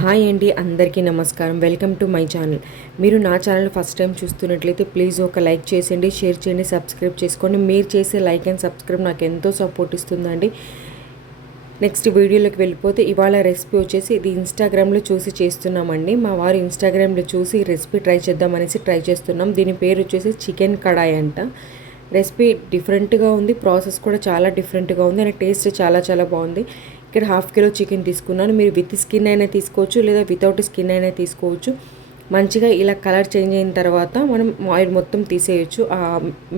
Hi అండి, అందరికీ నమస్కారం. Welcome to my channel. మీరు నా ఛానల్ ఫస్ట్ టైం చూస్తున్నట్లయితే ప్లీజ్ ఒక లైక్ చేసేయండి, షేర్ చేయండి, సబ్స్క్రైబ్ చేసుకోండి. మీరు చేసే లైక్ అండ్ సబ్స్క్రైబ్ నాకు ఎంతో సపోర్ట్ ఇస్తుందండి. నెక్స్ట్ వీడియోలోకి వెళ్ళిపోతే ఇవాళ రెసిపీ వచ్చేసి ఇది ఇన్స్టాగ్రామ్లో చూసి చేస్తున్నామండి. మా వారు ఇన్స్టాగ్రామ్లో చూసి రెసిపీ ట్రై చేద్దామనేసి ట్రై చేస్తున్నాం. దీని పేరు వచ్చేసి చికెన్ కడాయి అంట. రెసిపీ డిఫరెంట్గా ఉంది, ప్రాసెస్ కూడా చాలా డిఫరెంట్గా ఉంది అండ్ టేస్ట్ చాలా బాగుంది. ఇక్కడ హాఫ్ కిలో చికెన్ తీసుకున్నాను. మీరు విత్ స్కిన్ అయినా తీసుకోవచ్చు, లేదా వితౌట్ స్కిన్ అయినా తీసుకోవచ్చు. మంచిగా ఇలా కలర్ చేంజ్ అయిన తర్వాత మనం ఆయిల్ మొత్తం తీసేయచ్చు. ఆ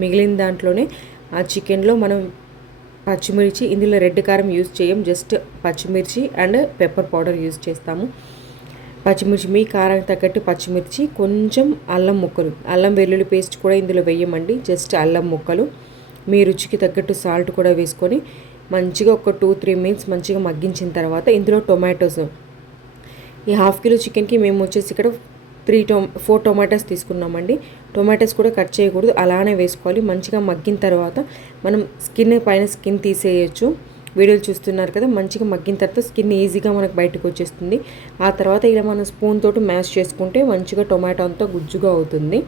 మిగిలిన దాంట్లోనే ఆ చికెన్లో మనం పచ్చిమిర్చి, ఇందులో రెడ్ కారం యూజ్ చేయం, జస్ట్ పచ్చిమిర్చి అండ్ పెప్పర్ పౌడర్ యూజ్ చేస్తాము. పచ్చిమిర్చి మీ కారానికి తగ్గట్టు పచ్చిమిర్చి, కొంచెం అల్లం ముక్కలు, అల్లం వెల్లుల్లి పేస్ట్ కూడా ఇందులో వేయమండి, జస్ట్ అల్లం ముక్కలు. మీ రుచికి తగ్గట్టు సాల్ట్ కూడా వేసుకొని మంచిగా ఒక 2-3 మినిట్స్ మంచిగా మగ్గించిన తర్వాత ఇందులో టొమాటోస్, ఈ హాఫ్ కిలో చికెన్కి మేము వచ్చేసి ఇక్కడ 4 టొమాటోస్ తీసుకున్నామండి. టొమాటోస్ కూడా కట్ చేయకూడదు, అలానే వేసుకోవాలి. మంచిగా మగ్గిన తర్వాత మనం స్కిన్ తీసేయచ్చు. వీడియోలు చూస్తున్నారు కదా, మంచిగా మగ్గిన తర్వాత స్కిన్ ఈజీగా మనకు బయటకు వచ్చేస్తుంది. ఆ తర్వాత ఇలా మనం స్పూన్ తోటి మ్యాష్ చేసుకుంటే మంచిగా టొమాటో అంతా గుజ్జుగా అవుతుంది.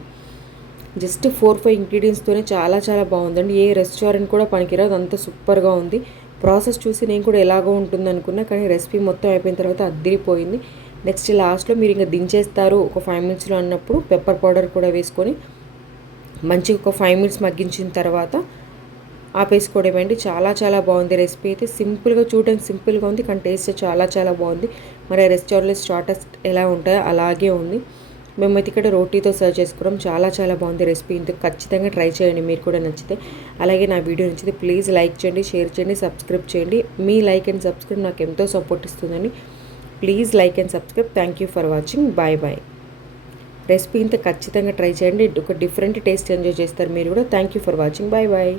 జస్ట్ 4-5 ఇంగ్రీడియంట్స్తోనే చాలా బాగుందండి. ఏ రెస్టారెంట్ కూడా పనికిరాదు, అంత సూపర్గా ఉంది. ప్రాసెస్ చూసి నేను కూడా ఎలాగో ఉంటుంది అనుకున్నా, కానీ రెసిపీ మొత్తం అయిపోయిన తర్వాత అద్దిరిపోయింది. నెక్స్ట్ లాస్ట్లో మీరు ఇంకా దించేస్తారు ఒక 5 మినిట్స్లో అన్నప్పుడు పెప్పర్ పౌడర్ కూడా వేసుకొని మంచిగా ఒక 5 మినిట్స్ మగ్గించిన తర్వాత ఆపేసుకోవడమేంటి. చాలా బాగుంది రెసిపీ అయితే. సింపుల్గా, చూడడానికి సింపుల్గా ఉంది, కానీ టేస్ట్ చాలా బాగుంది. మరి రెస్టారెంట్లో స్టార్టర్స్ ఎలా ఉంటాయో అలాగే ఉంది. మేమైతే ఇక్కడ రోటీతో సర్వ్ చేసుకున్నాం. చాలా బాగుంది రెసిపీ. ఇందుకు ఖచ్చితంగా ట్రై చేయండి మీరు కూడా నచ్చితే. అలాగే నా వీడియో నచ్చితే ప్లీజ్ లైక్ చేయండి, షేర్ చేయండి, సబ్స్క్రైబ్ చేయండి. మీ లైక్ అండ్ సబ్స్క్రైబ్ నాకు ఎంతో సపోర్ట్ ఇస్తుందండి. Please like and subscribe. Thank you for watching. Bye. Recipe ఇంత ఖచ్చితంగా ట్రై చేయండి. ఒక డిఫరెంట్ టేస్ట్ ఎంజాయ్ చేస్తారు మీరు కూడా. Thank you for watching. Bye.